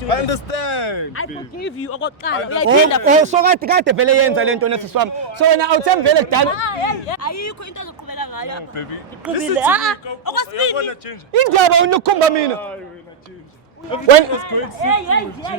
doing I this. understand. I babe. forgive you. Uyayidinga. So kade vele yenza lento nesisi wami. So wena awuthembi vele kudala. Ayikho into ezoqhubeka ngayo No, lapha. baby. Ngiqhubile. Listen to me, Okwesibili. you're gonna change. Indaba unokukhomba mina. Hayi, wena change. Everything is going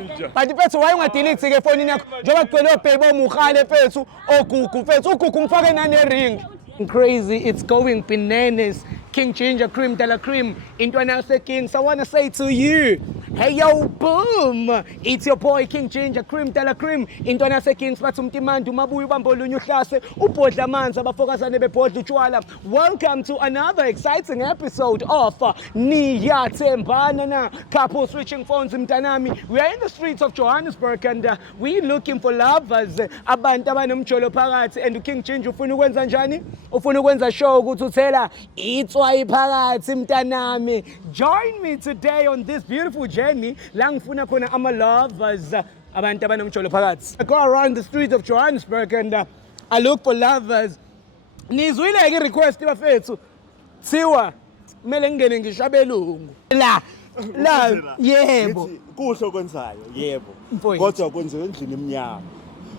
to change. Kanti mfethu waye ungadelete ke efonini yakho njengoba kugcwele obhebe omukhale mfethu ogugu mfethu ugugu mfake nane ring. Crazy, it's going bananas. King Ginger Cream, Della Cream, Intwana King. So I want to say to you, hey yo, boom! It's your boy King Ginger Cream, Della Cream, Intwana King, Spatumtimandu, Mabuyu Bambolu Clase, Upodla Manza, Bafokasane Bepodlu Chwala. Welcome to another exciting episode of Niyate Banana. Couple switching phones in Tanami. We are in the streets of Johannesburg and we're looking for lovers. Abantu abanomcholo phakathi and King Ginger ufuna ukwenza njani? Ufuna ukwenza show ukuthi uthela itswayi phakathi mntanami. Join me today on this beautiful journey la ngifuna khona ama lovers abantu abanomcholo phakathi. I go around the streets of Johannesburg and I look for lovers. Nizwile ke request bafethu. Thiwa kumele ngene ngishabelungu. La yebo. Kuhle okwenzayo yebo. Mfowethu. Kodwa kwenziwe endlini emnyama.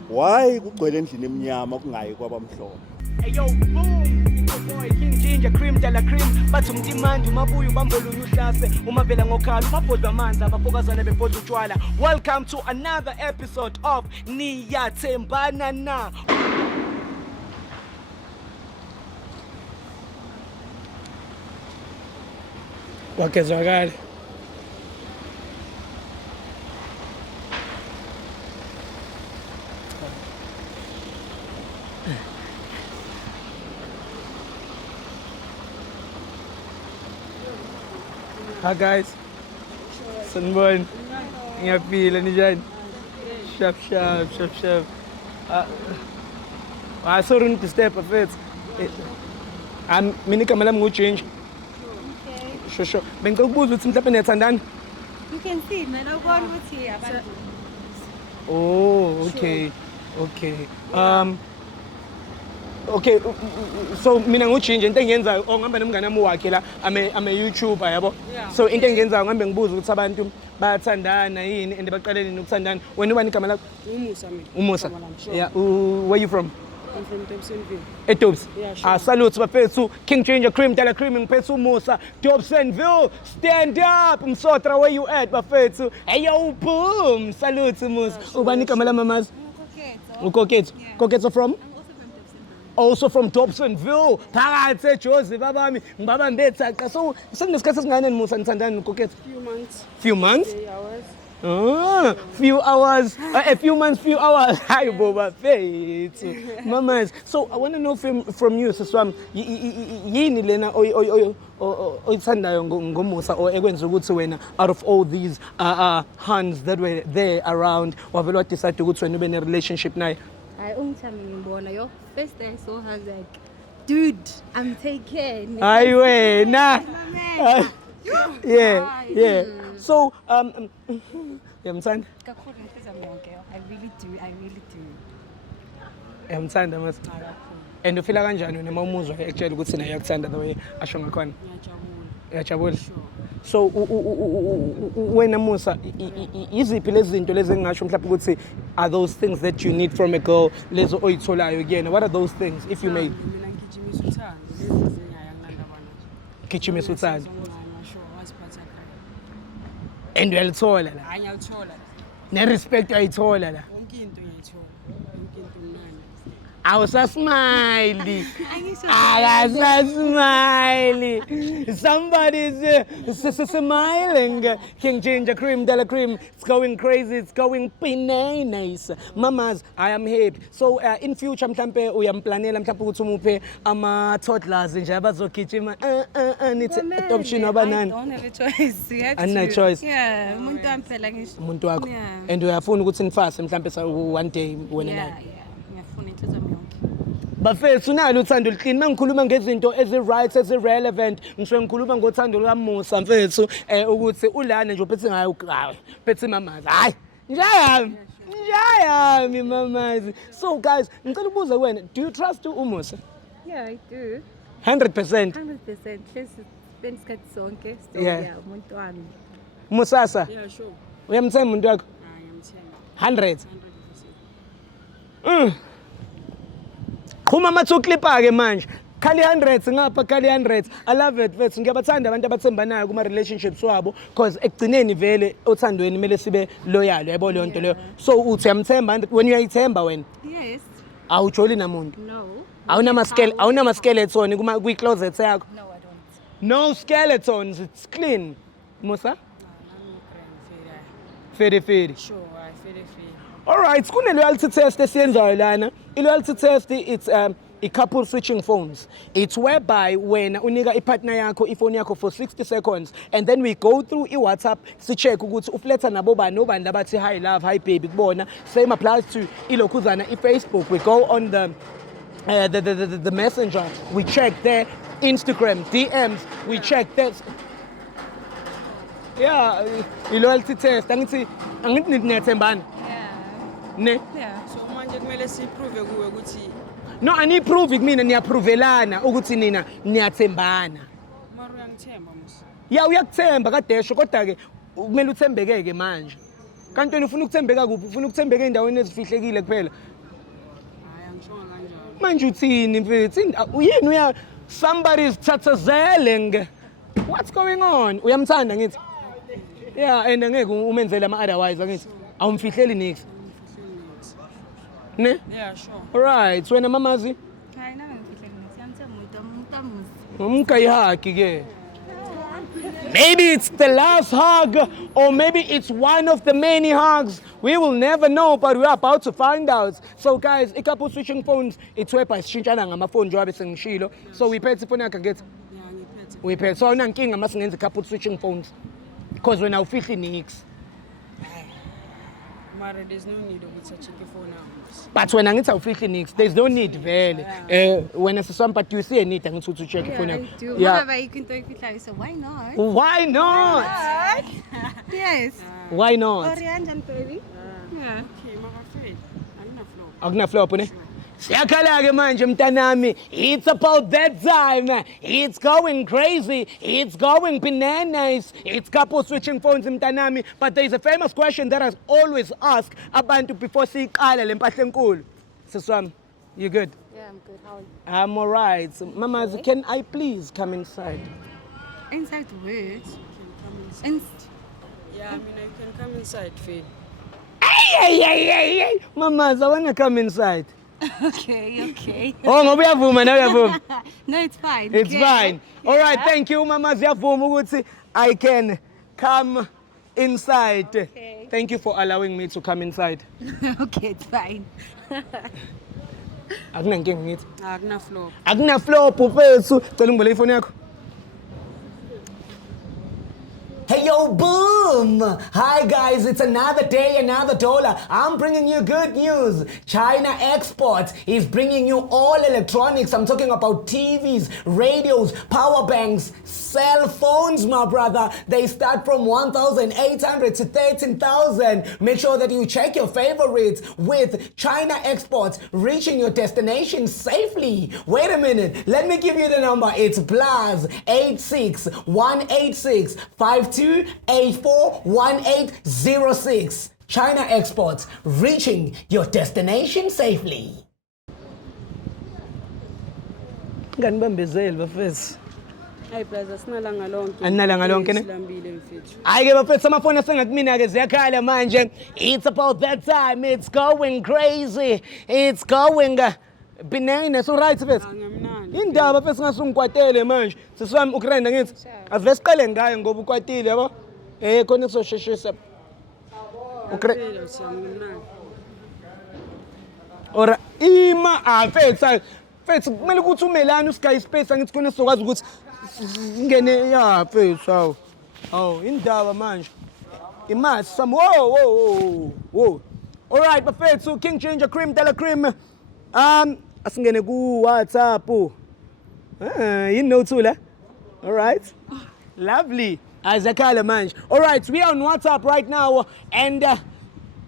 Why kugcwele endlini emnyama kungayi kwabamhlophe? Hey yo, boom! It's your boy King Ginger Cream, Della Cream. Bathi umtimandi mabuyu bambolunye uhlase umavela ngokhala umabhodwa amanzi abafokazana bebhodla utshwala. Welcome to another episode of Niyathembana na. Wakezwakala. Hi guys. Sunburn. Ngiyapila njani? Shap. Sorry to disturb a mina igama lami ngu-Ginger. Okay. Sure. Bengicela ukubuza ukuthi mhlawumbe niyathandana? You can see, man. I'm going with you. Oh, okay. Okay, so mina ngu-Ginger into engiyenzayo ngihamba nomngane wami wakhe la ame YouTuber yabo. So into engiyenzayo ngihambe ngibuza ukuthi abantu bayathandana yini and baqalene nokuthandana. Wena ubani igama lakho? Umusa mina. Umusa. Sure. Yeah, where you from? I'm from Dobsonville. Dobs. Yeah, sure. Salute bafethu King Ginger Cream, Della Cream ngiphethe Umusa. Dobsonville, stand up. Msotra, where you at bafethu? Hey yo, boom. Salute Umusa. Ubani igama lami mamazi? Ukoketso. Koketso from? Also from Dobsonville. Phakathi eJozi babami ngibabambe thaqa. So sekunesikhathi esingane Musa nithandana noKoketso? Few months. Few months? 3 hours. Few hours, a few months, few hours. Hi, Boba Fett. Mamas. So I want to know from you, Siswam, yini lena oyithandayo ngomusa or ekwenza ukuthi wena out of all these hands that were there around wavele wa decide ukuthi wena ube ne relationship naye? I ungithami ngibona yo. First I saw her like, dude, I'm taken. Hayi wena. Yeah. So yamthanda? Kakhulu ngifisa yonke. I really do. Yamthanda mas. And ufila kanjani wena mawumuzwa actually ukuthi naye yakuthanda the way asho ngakhona? Ngiyajabula. So wena Musa iziphi lezi zinto lezi engasho mhlawumbe ukuthi are those things that you need from a girl lezo oyitholayo kuyena? What are those things if you made? Mina ngijimisa uthando. Lezi zingaya ngilanda bana. Gijimisa uthando. Ngisho wasiphatha kahle. And uyalithola la. Hayi ngiyathola. Ne respect uyayithola la. Yonke into ngiyayithola. Yonke into mnandi. Awusasmiley. Akasasmiley. Somebody's smiling. King Ginger Cream, Della Cream. It's going crazy. It's going bananas. Mamas, I am hip. So in future mhlambe uyamplanela mhlambe ukuthi umuphe ama toddlers nje abazogijima nithi adoption abanani. I don't have a choice. You have to. Anina choice. Yeah, umuntu wami phela ngisho. Umuntu wakho. Yeah. And uyafuna ukuthi nifase mhlambe one day wena naye. Yeah. Ngiyafuna inhliziyo yami yonke. Bafethu nalo uthando luqini mangikhuluma ngezinto ezi-right ezi-relevant ngisuke ngikhuluma ngothando lukaMusa mfethu ukuthi ulana nje uphethe ngayo phethe mamazi hayi njayami mamazi. So guys ngicela ukubuza kuwena, do you trust uMusa? Yeah, I do. 100%. 100%. Let's spend isikhathi sonke. So Yeah. yeah, umuntu wami. Musasa, Yeah, sure. Uyamthemba umuntu wakho? Ngiyamthemba 100. 100%. Qhuma ama-2 clipper-ke manje. Khali 100 ngapha, khali 100. I love it mfethu. Ngiyabathanda abantu abathembanayo kuma-relationships wabo because ekugcineni vele othandweni kumele sibe loyal, yabo leyo nto leyo. So uthi uyamthemba when uyayithemba wena. Yes. Awujoli namuntu. No. Awunama-skeleton kwi-closet yakho. No, I don't. No skeletons, it's clean. Musa? Fede. Sure, fede. Alright, kune-loyalty test esiyenzayo lana. I-loyalty test, it's i-couple switching phones. It's whereby when unika i-partner yakho ifoni yakho for 60 seconds and then we go through i-WhatsApp si-check ukuthi ufletha nabo bani labathi hi love, hi baby kubona. Same applies to ilokhuzana i-Facebook. We go on the messenger, we check there. Instagram, DMs, we check this. Yeah, i-loyalty test. Angithi niyathembana. Yeah. Ne? Yeah. So manje kumele siprove kuwe ukuthi No, aniprove kumina niyaprovelana ukuthi nina niyathembana. mara uyangithemba musa. Ya uyakuthemba kadesho kodwa ke kumele uthembekeke manje. Kanti wena ufuna ukuthembeka kuphi? Ufuna ukuthembeka endaweni ezifihlekile kuphela. Hayi angishonga kanjalo. Manje uthini mfethu? Uyini uya somebody's tatazele. What's going on? Uyamthanda ngithi? Yeah, and ngeke umenzele ama otherwise ngithi. Awumfihleli nix. Ne? Yeah, sure. Alright, wena mamazi? Hayi nami ngifihlele ngiyamthemba umuntu amuzi. Umkayihaki ke. Maybe it's the last hug, or maybe it's one of the many hugs. We will never know, but we're about to find out. So guys, i-couple switching phones, it's whereby sishintshana ngamafoni njengoba sengishilo. So uyiphethe ifoni yakho ngithi? Yeah, ngiphethe. Uyiphethe. So awunankinga mase ngenza i-couple switching phones. Because wena awufihli nix. Mara there's no need ukuthi check ifoni yami. But wena ngithi awufihli nix. There's no need vele. Wena siswam but you see a need ukuthi uthi check ifoni Yeah, yakho. I do. Yeah. Whatever you can do ifihlayo, so why not? Why not? Yes. Why not? Orianjan baby. Yeah. Okay, mama fade. Anginaflow. Akunaflop ne? Siyakhala-ke manje mntanami. It's about that time. It's going crazy. It's going bananas. It's couple switching phones mntanami. But there's a famous question that I always ask abantu before siyiqala le mpahla enkulu. Siswami, you good? Yeah, I'm good. How are you? I'm alright. Mamazi, can I please come inside? Inside the word. You can come inside. Yeah, I mean you can come inside, fade. Hey. Mamazi, I want to come inside. Okay. Oh, ngoba uyavuma na uyavuma. No, it's fine. It's Yeah. fine. All right, thank you, Mama. Ziyavuma ukuthi I can come inside. Okay. Thank you for allowing me to come inside. Okay, it's fine. Akunankinga ngithi. Akunaflow. Akunaflop mfethu. Cela ungibole ifoni yakho. Hey yo, boom! Hi guys, it's another day, another dollar. I'm bringing you good news. China Export is bringing you all electronics. I'm talking about TVs, radios, power banks, cell phones, my brother. They start from 1,800 to 13,000. Make sure that you check your favorites with China Export, reaching your destination safely. Wait a minute, let me give you the number. It's +86 186 5284 1806. China Exports, reaching your destination safely. Nganibambezeli bafethu. Hayi brother, sinalanga lonke. Aninalanga lonke ne? Silambile mfethu. Hayi ke bafethu amafoni asengakumina ke ziyakhala manje. It's about that time. It's going crazy. It's going bananas. So right bafethu. Ngemnandi. Indaba bafethu ngasungikwatele manje. Siswami ukurenda ngithi. Avele siqale ngayo ngoba ukwatile yabo. Khona kuzosheshisa. Phela siyami ngemnandi. Ora ima fethu kumele ukuthi umelane usky space angithi khona sizokwazi ukuthi ngene ya fethu hawo indaba manje imasi some whoa all right bafethu King Ginger Cream Tela Cream asingene ku WhatsApp you know too la all right lovely azakhala manje all right we are on WhatsApp right now and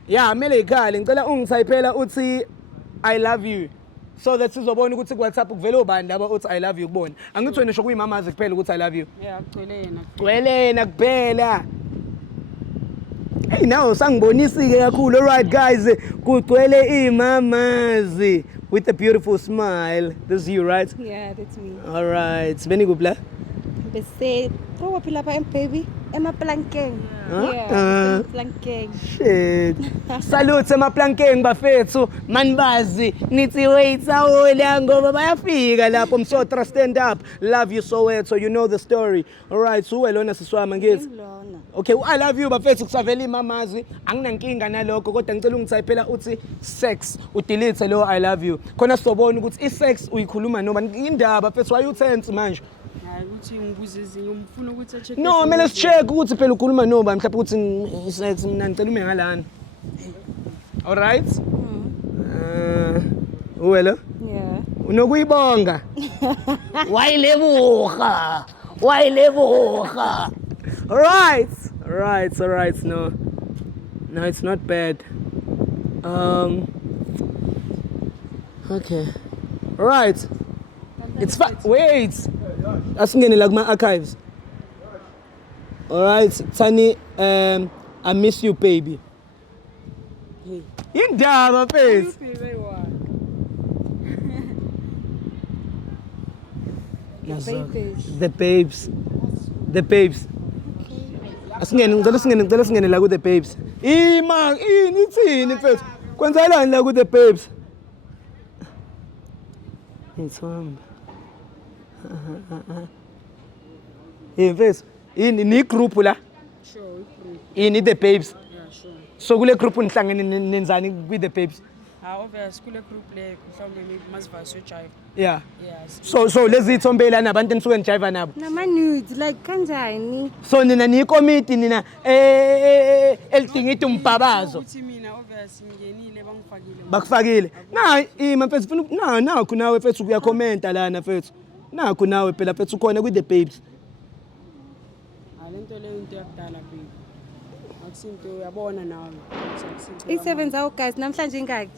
yeah mele ikhale ngicela ungithayiphela uthi I love you so that sizobona ukuthi ku WhatsApp kuvela ubani laba uthi I love you kubona angithi wena sho kuyimamazi kuphela ukuthi I love you Yeah, kugcwele yena. gcwele yena kuphela Hey now sangibonisike kakhulu. All right guys, kugcwele imamazi with a beautiful smile. This is you, right? Yeah, that's me. All right. Beni kupla? Bese probably lapha baby emaplankeng. Huh? Yeah, plankeng. Shit. Salute emaplankeng bafethu. Manibazi nithi wait awole ngoba bayafika lapho Msotra stand up. Love you Soweto. You know the story. All right. So welona siswama ngithi. Okay, I love you bafethu kusavela imamazi. Anginankinga nalokho kodwa ngicela ungithayiphela uthi sex udelete lo I love you. Khona sobona ukuthi isex uyikhuluma noma indaba bafethu why you tense manje? ukuthi ngibuze izinto ngifuna ukuthi check. No, kumele sicheck ukuthi phela ukhuluma noba mhlawumbe ukuthi isex mina ngicela ume ngalana. All right? Uwela? Yeah. Unokuyibonga. Wayilebuha. Wayilebuha. All right. All right. No, it's not bad. Okay. All right. It's wait. Asingene la kuma archives. All right, Tani, I miss you baby. Indaba face. The babes. Asingene singene la ku the babes. Ima ini ithini face. Kwenzelani la ku the babes? Ngithomba. Face. Ini group la. Sure, group. Ini the babes. Yeah, sure. So kule group nihlangene nenzani with the babes. Obviously kule group le mhlawumbe masiva so jive. Yeah. Yes. So lezi ithombe lana abantu enisuke ngijive nabo. Nama nudes like kanjani? So nina ni committee nina elidingida umbhabazo. Uthi mina obviously ngingenile bangifakile. Bakufakile. Na ima mfethu ufuna nakho nawe mfethu uya comment lana mfethu. Nakho nawe phela mfethu ukhona with the babes. Alento le into yakudala baby. Akusinto uyabona nawe. I7 zawo guys namhlanje ingaki?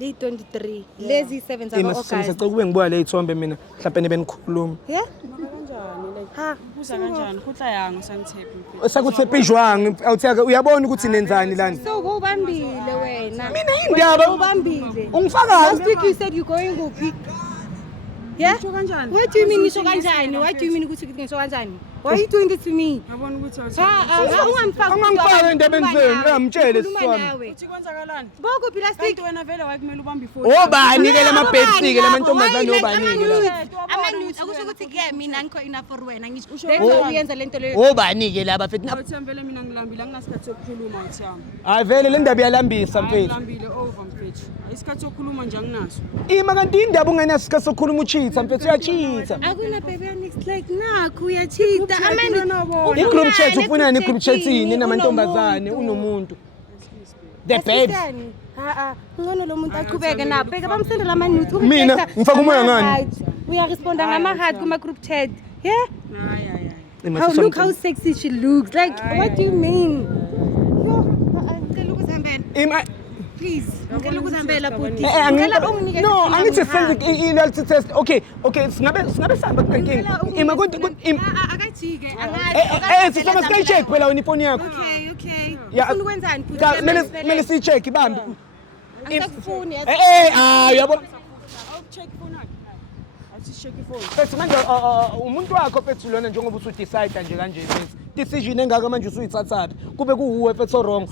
Li 23. Lezi 7 zawo Ima guys. sicela kube ngibuka le ithombe mina mhlawumbe nebenikhuluma. Yeah? Kanjani like Ha, kuza kanjani khutla yangu sangithephi. Sakuthephijwanga awuthaka uyabona ukuthi nenzani lana. so ubambile wena. Mina indaba Ubambile. ungifaka Last week you said you going kuphi? Yeah? Ngisho kanjani? What do you mean ngisho kanjani? What do you mean ukuthi ngisho kanjani? Why are you doing this to me? Ngabona ukuthi Ungangifaka endabeni zenu ngamtshele siswami. uthi kwenzakalani? Bokuphi last week? Kanti wena vele wakumele ubambe ifoni. Obani ke lamabhebsi ke lamantombazane obani ke la. Ama-nudes akusho ukuthi ke mina ngikho enough for wena ngisho. Uyenza lento leyo. Obani ke laba mfethu. Awuthembele mina ngilambile anginasikhathi sokukhuluma uthiyami. Hayi vele le ndaba iyalambisa mfethu. Ngilambile over mfethu. Isikhathi sokukhuluma nje anginaso. Ima kanti indaba ungenasikhathi sokukhuluma uchitha mfethu uyachitha. Akuna baby next like nakho uyachita. I-group chat ufuna ni group chat ini namantombazane unomuntu. The babes. Ngcono lo muntu aqhubeke nabo beka bamsendela ama-nudes. Mina ngifaka umoya ngani? Uyaresponda ngama-heart kuma-group chat. Yeah? Hayi. Look how sexy she looks. Like, what do you mean? Yo, ngicela ukuzihambela. Ima Please, ngicela ukuzihambela bhuti. No, angithi senze i-loyalty test. Okay, singabe sihamba kunenkinga. Ima Akajike, angazi. sisoma sikayi-check phela wena ifoni yakho. Okay. Yeah. Ufuna ukwenzani bhuti? Kumele siyi-check ibambe. Akusakufuni. Uyabona. Awucheck phone yakho. Awucheck ifoni. Fethu manje umuntu wakho fethu lona njengoba usudecide nje kanje fethu. Decision engaka manje usuyithathaphi. Kube kuwuwe fethu wrong.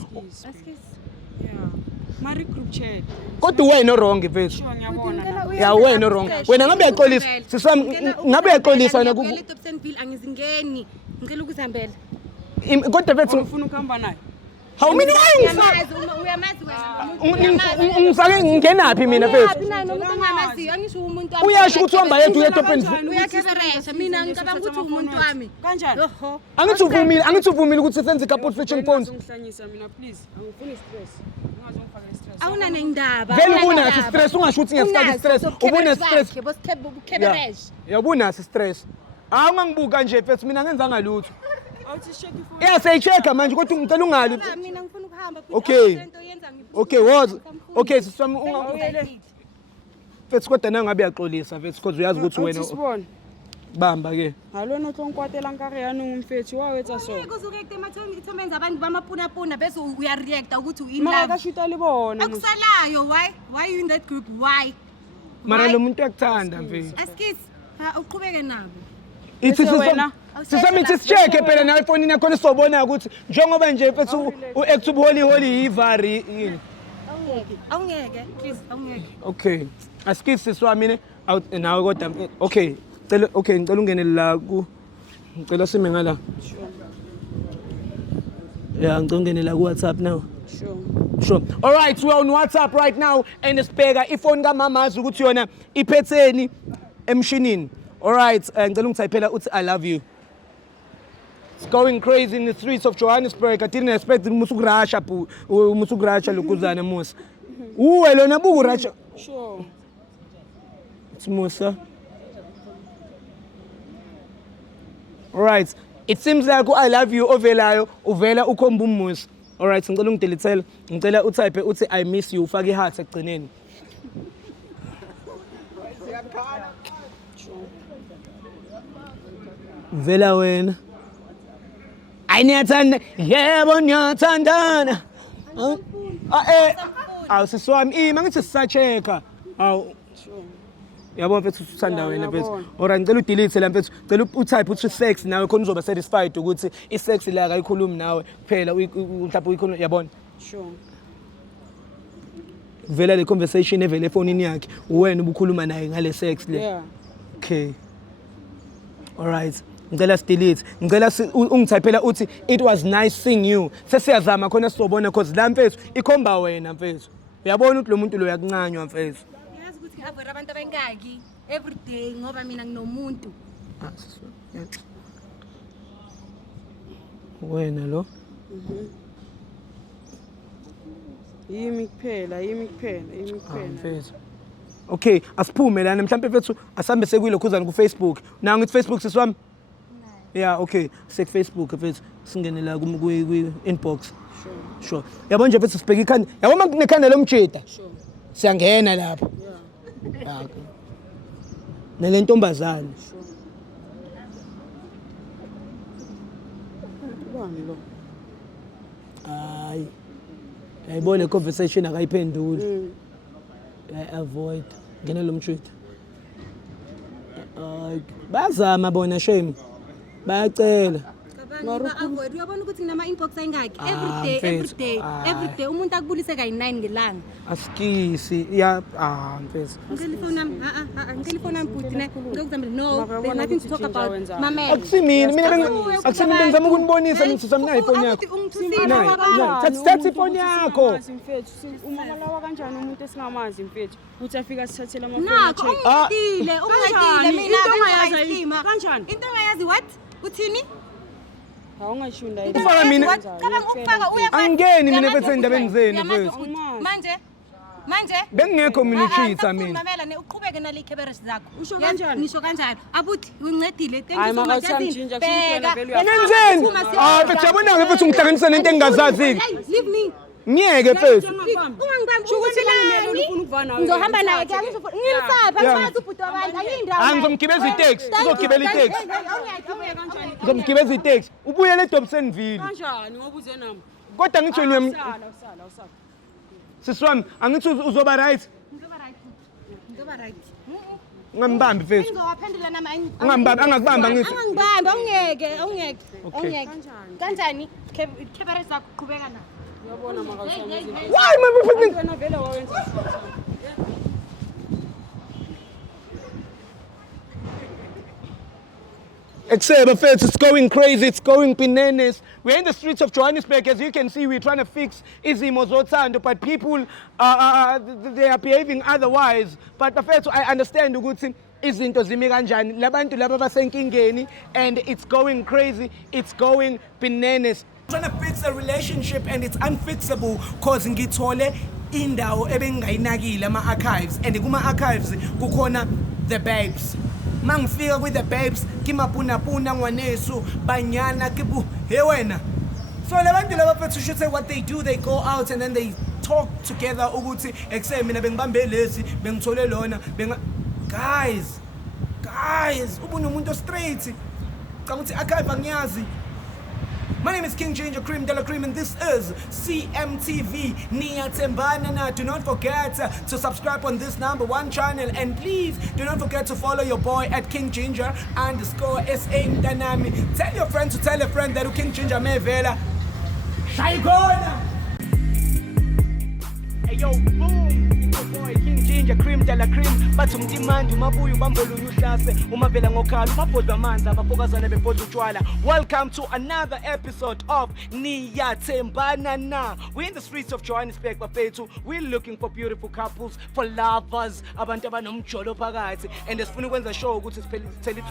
Yeah. Mari group chat. Kodwa wena wrong fethu. Sure ngiyabona. Ya wena wrong. Wena ngabe uyaxolisa. Sisami ngabe uyaxolisa wena ku. Ngicela top 10 bill angizingeni. Ngicela ukuzihambela. Kodwa fethu Ufuna ukuhamba naye? hawu mina Uyamazi wena. ngifake ngingenaphi mina fethu. Happy naye nomuntu ongamaziyo angisho umuntu wami. Uyasho ukuthi uhamba yedwa uye top and Uyakeberesha mina ngicabanga ukuthi umuntu wami. Kanjani? Yoho. angithi uvumile ukuthi senze couple switching phones. Ngihlanyisa mina please. Angifuni stress. Ungazongifaka stress. Awuna nendaba. Vele ubunaso stress ungasho ukuthi ngiyafaka stress. Ubuna stress. Bosikheberesha. Yabunaso stress. Ungangibuka nje fethu mina ngenzanga lutho. Awuthi check ifoni. Siyayi-check manje kodwa ngicela ungali. Mina ngifuna ukuhamba. Okay. Okay, siswami fethu kodwa nangabe uyaxolisa fethu because uyazi ukuthi wena Sibone. bamba ke Halona tlonkwatela nkare ya nong mfethu wa wetsa so. Kuzuke ithomeni zabantu bamapuna bese uyareacta ukuthi in Mara ka love. shoota le bona. Akusalayo why you in that group why? mara lo muntu uyakuthanda mfethu Askis uqhubeke nabo. ithi Bese wena? sisamithi sicheke phela na iphone yakho nisobona ukuthi njengoba nje mfethu uact holy yivari yini Awungeke please awungeke. okay askisi swami nawe kodwa okay ngicela ungene la ku ngicela sime ngala yeah ngicela ungene la ku WhatsApp now sure all right we're on WhatsApp right now and sibheka iphone kamamazi ukuthi yona iphetheni emshinini all right ngicela ungithayiphela uthi I love you. It's going crazy in the streets of Johannesburg. I didn't expect musukurasha lokuzana musa. Uwe lona bukurasha. Sure. It's Musa. All right. It seems like I love you ovelayo uvela ukhomba umusa. All right, ngicela ungidelethele. Ngicela utype uthi I miss you ufake iheart egcineni. Vela wena. Ayiniyathanda yebo niyathandana awusiswami mangithi sisacheka awu yabo mfethu uthanda wena mfethu ora ngicela udelete la mfethu ngicela utype uthi sex nawe khona uzoba satisfied ukuthi isex la akayikhulumi nawe kuphela mhlawumbe uyikhuluma yabona Sure. vela le conversation evele efonini yakhe wena ubukhuluma naye ngale sex le Yeah. okay all right ngicela sidelete ngicela ungithayiphela uthi it was nice seeing you sesiyazama khona sizobona cause la mfethu ikhomba wena mfethu uyabona ukuthi lo muntu lo yakuncanywa mfethu Yazi ukuthi avera abantu abengaki every day ngoba mina nginomuntu. wena lo Yimi kuphela. mfethu okay asiphume lana mhlawumbe mfethu asambe sekuyilokhuzana ku Facebook na ngithi Facebook sisiwami yeah okay sek Facebook mfethu singene la ku inbox sure yabo nje mfethu sibheka ikhanda yabo makunekhanda lomjeda Sure. siyangena lapha yeah okay nale ntombazana Ubani lo? hayi ayibone conversation akayiphenduli avoid ngena lo mjeda bazama bona shame bayacela Avoid uyabona ukuthi nginama inbox ayingaki mfethu, every day umuntu akubulise kayi9 ngelanga. asikisi ya mfethu Ngicela ifone nami ngicela ifone nami futhi ne ngokuzambela no there's nothing to talk about mamela. akusimini mina akusimini ngizama ukunibonisa nithi samna iphone yakho thatha iphone yakho Mfethu, umalawa kanjani umuntu esingamazi mfethu? Uthi afika sithathela ama Nakho ungidile mina Into ongayazi ngiyayisima. kanjani? Into ongayazi what? Uthini? Awungashunda yini? Ufaka mina Cabanga ukufaka uya angeni mina bese endabeni zenu mfethu manje bengingekho mina ucheat mina mamela ne uqhubeke nale kheberesh zakho. Usho Yazi, kanjani? Nisho kanjani? Abuthi uncedile. Thank Hayi you so mama much. usamjinja kusukela vele Nenzeni mfethu yabona mfethu ngihlanganisa nento engingazaziki Leave me. ngiyeke mfethu Ungangibambi ukuthi lani? ufuna ukuvana nawe. Ngizohamba naye ngimsapha ngifuna ubhuti wabantu ayindawo. angizomgibeza itaxi uzogibela itaxi ngizomgibeza itaxi ubuyele edobseni vile Kanjani ngoba uze nami? kodwa ngithi wena Usala. siswami angithi uzoba right Ngizoba right. ungambambi mfethu Ngizowaphendula nama ungambambi angakubamba ngithi Angibambi awungeke. Okay. Kanjani? Kheberesh zakho qhubeka na. Uyabona maka usamazini. why mama Wena vele wawenza. Except it's going crazy, it's going bananas. We're in the streets of Johannesburg, as you can see, we're trying to fix izimo zothando, but people they are behaving otherwise. But I understand ukuthi izinto zimi kanjani, labantu laba basenkingeni, and it's going crazy, it's going bananas. Trying to fix a relationship and it's unfixable cause ngithole indawo ebengayinakile ama-archives, and kuma-archives kukhona the babes. Mangifika with the babes kimapunapuna ngwanesu banyana kibu hey wena so labantu laba mfethu should say what they do, they go out and then they talk together ukuthi ekuse mina bengibambe lesi bengithole lona guys Guys, ubunomuntu straight. Kamuthi archive angiyazi. My name is King Ginger Cream de la Cream and this is CMTV Niyatembana Na. Do not forget to subscribe on this #1 channel and please do not forget to follow your boy at King Ginger _SA Mtanami. Tell your friend to tell a friend that King Ginger mevela. Shaigona. Hey yo, boom! It's your boy King Ginger Cream de la Cream. Bathi umtimandi umabuya ubambolunya uhlase umavela ngokhala umabhodwa amanzi abafokazana bebhodwa utshwala. Welcome to another episode of Niyatembana Na. We're in the streets of Johannesburg bafethu. We're looking for beautiful couples, for lovers, abantu abanomjolo phakathi and sifuna ukwenza show ukuthi sithele